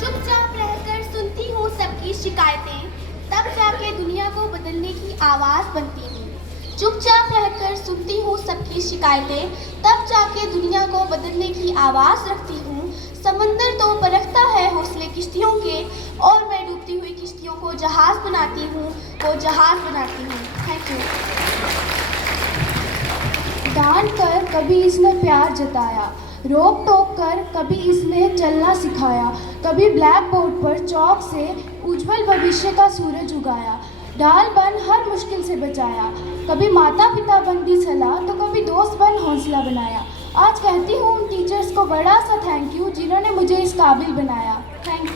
चुपचाप रहकर सुनती हूँ सबकी शिकायतें, तब जाके दुनिया को बदलने की आवाज़ बनती हूँ। चुपचाप रहकर सुनती हूँ सबकी शिकायतें, तब जाके दुनिया को बदलने की आवाज़ रखती हूँ। समंदर तो परखता है हौसले किश्तियों के, और मैं डूबती हुई किश्तियों को जहाज़ बनाती हूँ, वो जहाज़ बनाती हूँ। Thank you. डांट कर कभी इसने प्यार जताया, रोक टोक कर कभी इसने चलना सिखाया, कभी ब्लैक बोर्ड पर चौक से उज्जवल भविष्य का सूरज उगाया, ढाल बन हर मुश्किल से बचाया, कभी माता पिता बन दी सलाह तो कभी दोस्त बन हौसला बनाया। आज कहती हूँ उन टीचर्स को बड़ा सा थैंक यू जिन्होंने मुझे इस काबिल बनाया। Thank you.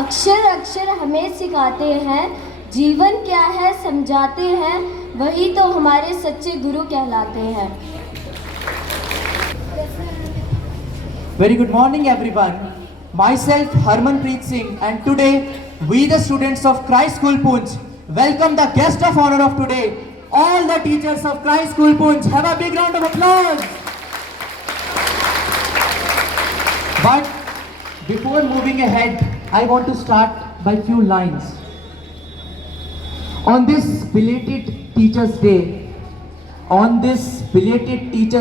अक्षर अक्षर हमें सिखाते हैं, जीवन क्या है समझाते हैं, वही तो हमारे सच्चे गुरु कहलाते हैं। Very good morning everyone. Myself Harmanpreet Singh, and today we the students of Christ School Poonch welcome the guest of honor of today, all the teachers of Christ School Poonch. Have a big round of applause. But before moving ahead, I want to start by few lines. On this belated Teachers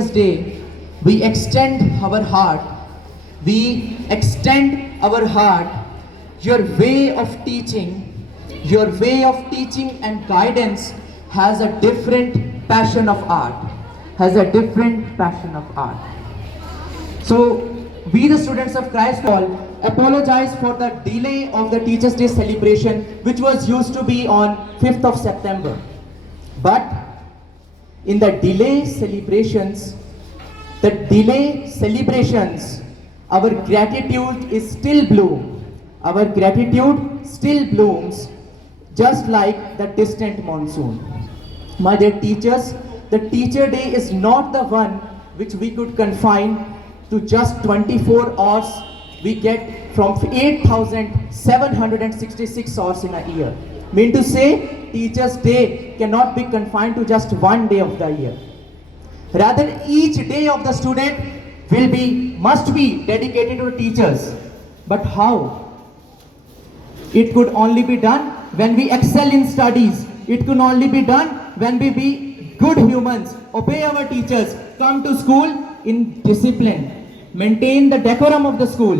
Day, we extend our heart. Your way of teaching and guidance has a different passion of art. So, we the students of Christ Hall apologize for the delay of the Teachers Day celebration, which was used to be on 5th of September. But in the delay celebrations, our gratitude still blooms, just like the distant monsoon. My dear teachers, the Teacher Day is not the one which we could confine to just 24 hours we get from 8,766 hours in a year. Mean to say, Teachers Day cannot be confined to just one day of the year. Rather, each day of the student must be dedicated to teachers. But how? It could only be done when we excel in studies. It could only be done when we be good humans, obey our teachers, come to school in discipline, maintain the decorum of the school,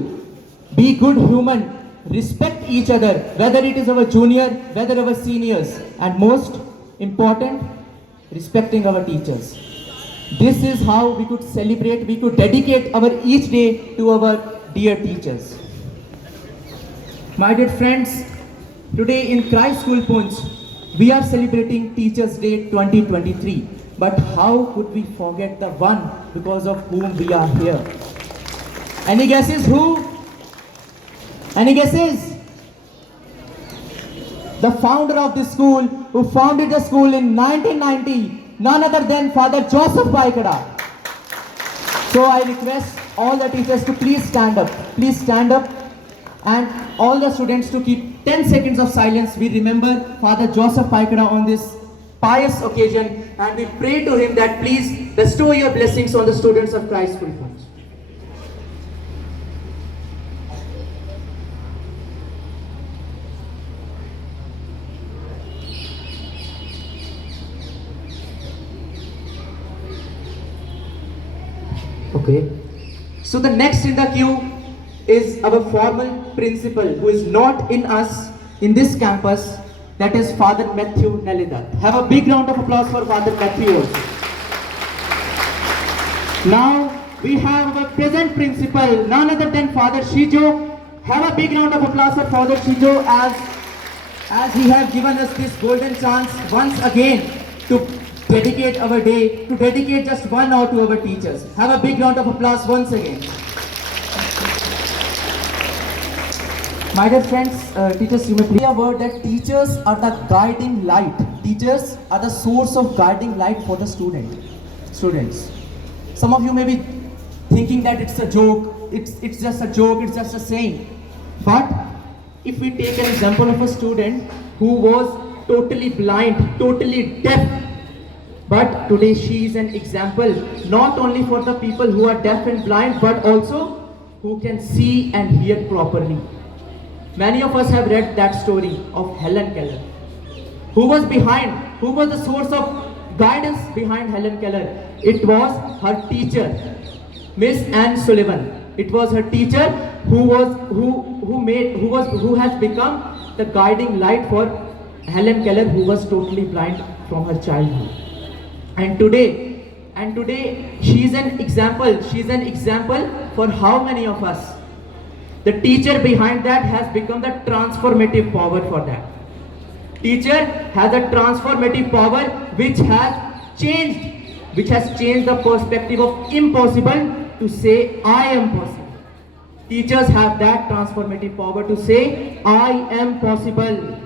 be good human, respect each other, whether it is our junior, whether our seniors, and most important, respecting our teachers. This is how we could celebrate, we could dedicate our each day to our dear teachers. My dear friends, today in Christ School Poonch, we are celebrating Teachers Day 2023. But how could we forget the one because of whom we are here? Any guesses who? Any guesses? The founder of this school, who founded the school in 1990, none other than Father Joseph Paikada. So I request all the teachers to please stand up. And all the students to keep 10 seconds of silence. We remember Father Joseph Paikada on this pious occasion, and we pray to him that please bestow your blessings on the students of Christ School Poonch. Okay. So the next in the queue is our formal principal, who is not in this campus, that is Father Matthew Nalidat. Have a big round of applause for Father Matthew. Now we have our present principal, none other than Father Shijo. Have a big round of applause for Father Shijo as he has given us this golden chance once again to dedicate our day, to dedicate just 1 hour to our teachers. Have a big round of applause once again. My dear friends, teachers, you may play a word that teachers are the guiding light. Teachers are the source of guiding light for the students. Some of you may be thinking that it's a joke, it's just a joke, it's just a saying. But if we take an example of a student who was totally blind, totally deaf, but today she is an example not only for the people who are deaf and blind, but also who can see and hear properly. Many of us have read that story of Helen Keller. Who was the source of guidance behind Helen Keller? It was her teacher, Miss Anne Sullivan. It was her teacher who has become the guiding light for Helen Keller, who was totally blind from her childhood. And today she is an example. She is an example for how many of us. The teacher behind that has become the transformative power for that. Teacher has a transformative power which has changed the perspective of impossible to say I am possible. Teachers have that transformative power to say I am possible.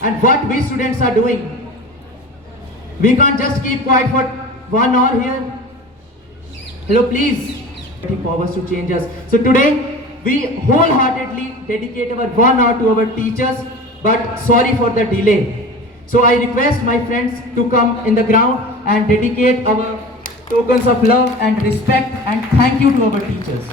And what we students are doing, we can't just keep quiet for 1 hour here. Hello, please. Powers to change us. So today we wholeheartedly dedicate our 1 hour to our teachers, but sorry for the delay. So I request my friends to come in the ground and dedicate our tokens of love and respect and thank you to our teachers.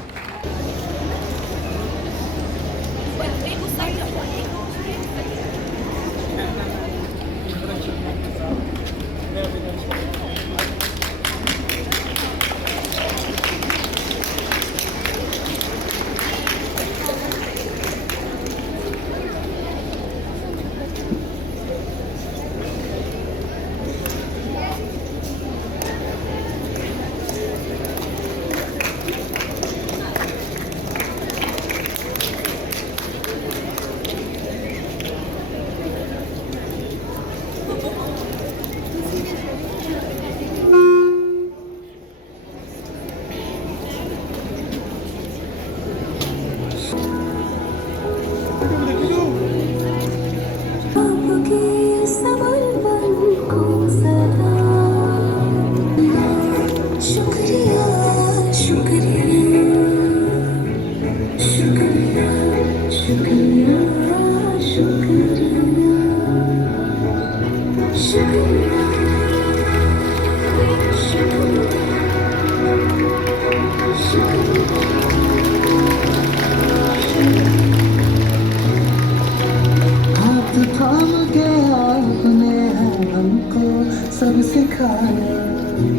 सब सिखाया,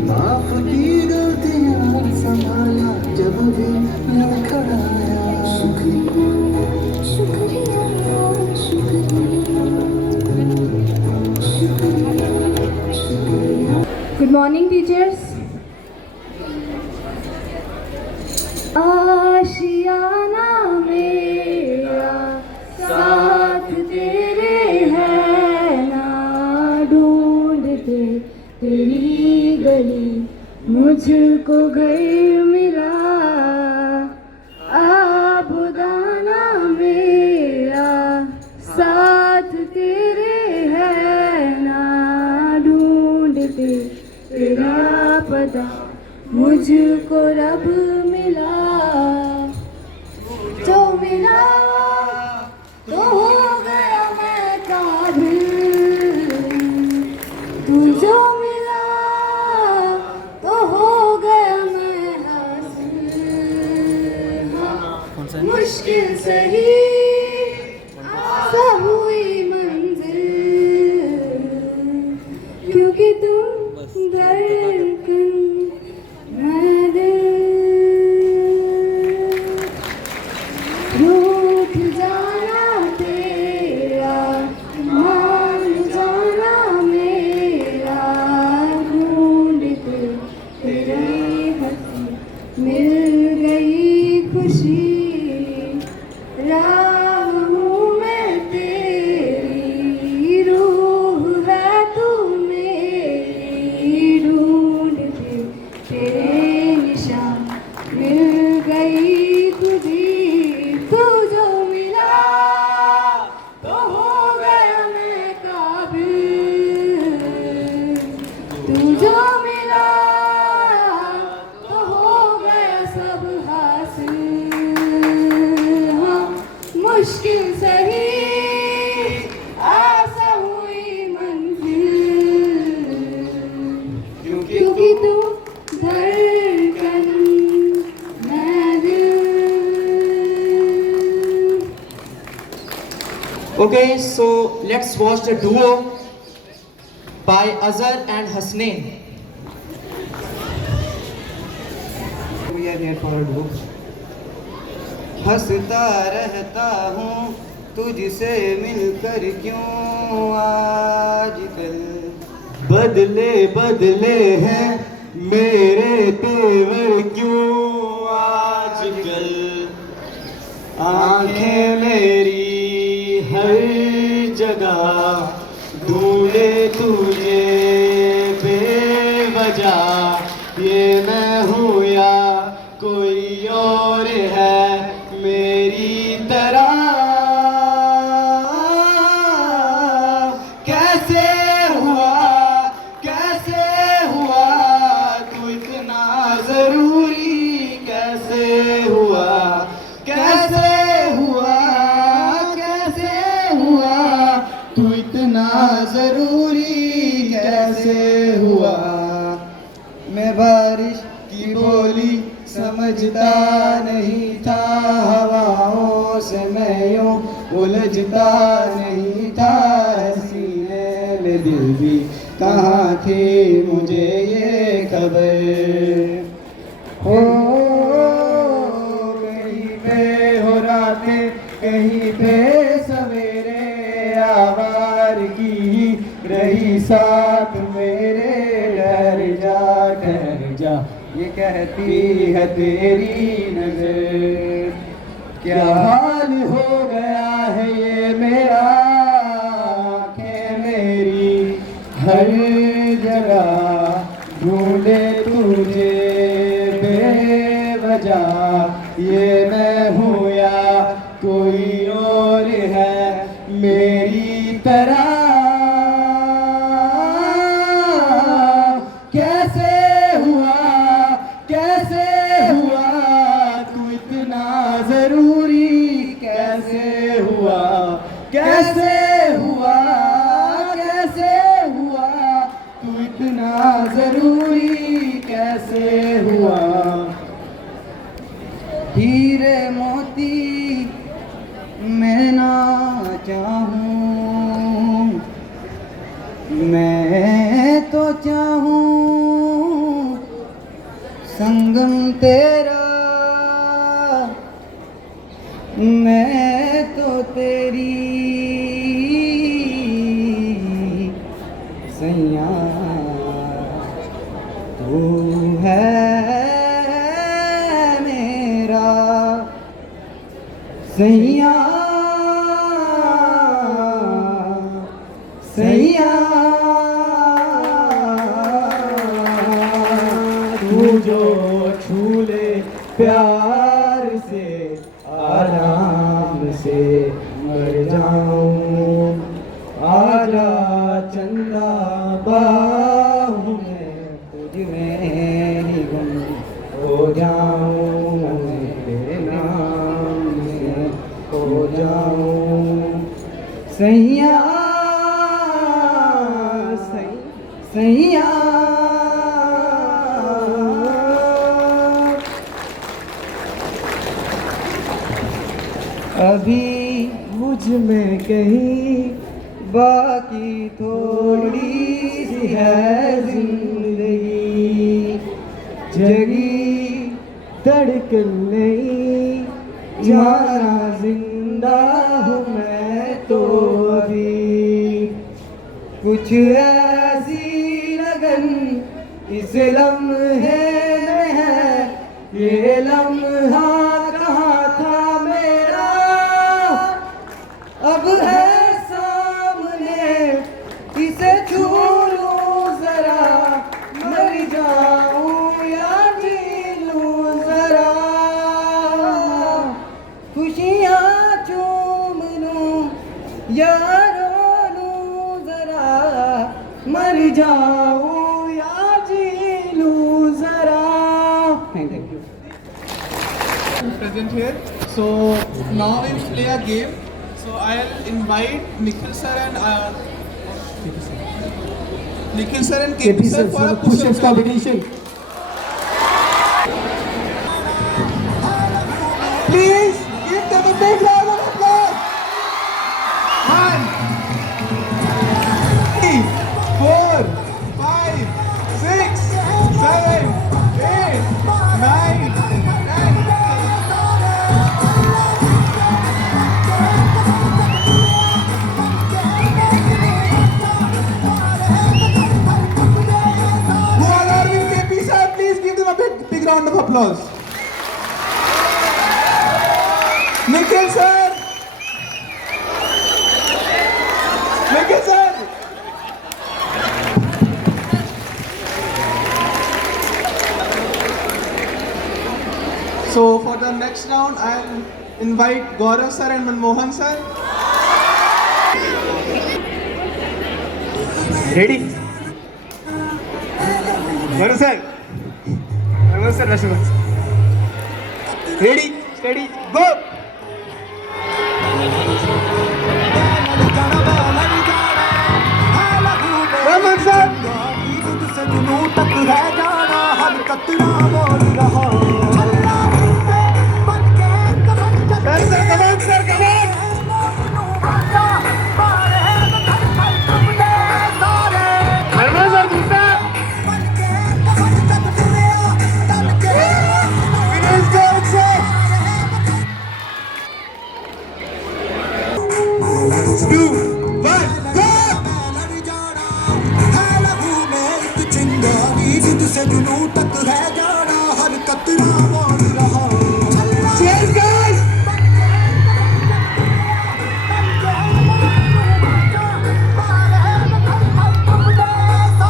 माफ की गलतियां संभाला, जब भी लड़खड़ाया। शुक्रिया शुक्रिया शुक्रिया शुक्रिया। Good morning, teachers. आशियाना मेरा साथ तेरे है ना, ढूंढते तेरी गली मुझको घर मिला। आबुदाना मेरा साथ तेरे है ना, ढूंढते तेरा पता मुझको रब मिला। जो मिला तो हो गया मैं काबिल, तू जो मिला तो हो गया मैं हासिल। हाँ, मुश्किल सही सब हुई मंजिल, क्योंकि तुम धड़कन मैं दिल। रूठ जाना तेरा, मान जाना मेरा, ढूंढते तेरे हंसी मिल गई खुशी। राह हूँ मैं तेरी, रूह है तू मेरी, ढूंढते तेरे निशान मिल गई तुझी। तू जो मिला तो हो गया मैं काबिल, तू जो मिला तो हो गया सब हासिल। हाँ, मुश्किल सही आसा हुई मंजिल, क्योंकि तू धड़कन मैं दिल। Okay, so let's watch the duo by Azhar and Hasnain. We are here for a duo. हंसता रहता हूँ तुझसे मिलकर क्यों आजकल बदले बदले हैं मेरे तेवर क्यों आजकल आंखें मेरी हर जगह ढूंढे तुझे बेवजह ये मैं हूँ या कोई और है मेरी तरह कैसे हुआ तू इतना जरूरी कैसे हुआ तू इतना जरूरी कैसे हुआ मैं बारिश की बोली समझता नहीं था हवाओं से मैं यूं उलझता नहीं था सीने में दिल भी कहाँ थी मुझे ये खबर हो कहीं पे हो रातें कहीं पे सवेरे आवार की रही साथ मेरे ठहर जा ये कहती है तेरी नजर क्या हाल हो गया है ये मेरा आँखें मेरी हर जगह ढूंढे तुझे बेवजह ये मैं हूँ या कोई और है मेरी तरह कैसे हुआ तू इतना जरूरी कैसे हुआ तू इतना जरूरी कैसे हुआ हीरे मोती मैं ना चाहूं मैं तो चाहूं संगम तेरा मैं तो तेरी सैया तू है मेरा सैया तू जो छू ले प्यार से आराम से मर जाऊं आजा चंदा बाहू में तुझ में ही गुम हो जाऊं तेरे नाम से हो जाऊं सैया सैया अभी मुझ में कहीं बाकी थोड़ी सी है जिंदगी जगी धड़कन नहीं जाना जिंदा हूँ मैं तो अभी कुछ ऐसी लगन इस लम्हे में है ये लम्हा कहाँ था मेरा अब है सामने इसे छू लूं जरा मर जाऊं या जी लूं जरा खुशियाँ चूम लूं या रो लूं जरा मर जाऊं या जी लूं जरा thank you present here. So now we will play a game. So I'll invite Nikhil sir and KP sir for a push-up competition. Please give them a big round of applause. Nikhil sir. Nikhil sir. So for the next round, I'll invite Gaurav sir and Manmohan sir. Ready? Gaurav sir. Manmohan sir, Rashmi sir. Ready, steady, go! Manmohan sir. Sir, come on, sir, come on! Manmohan sir, दूसरा! Finish, go, sir! 2, 1, go! जिंदगी जिद से जुनू तक रह जाना हर कतरा मोड़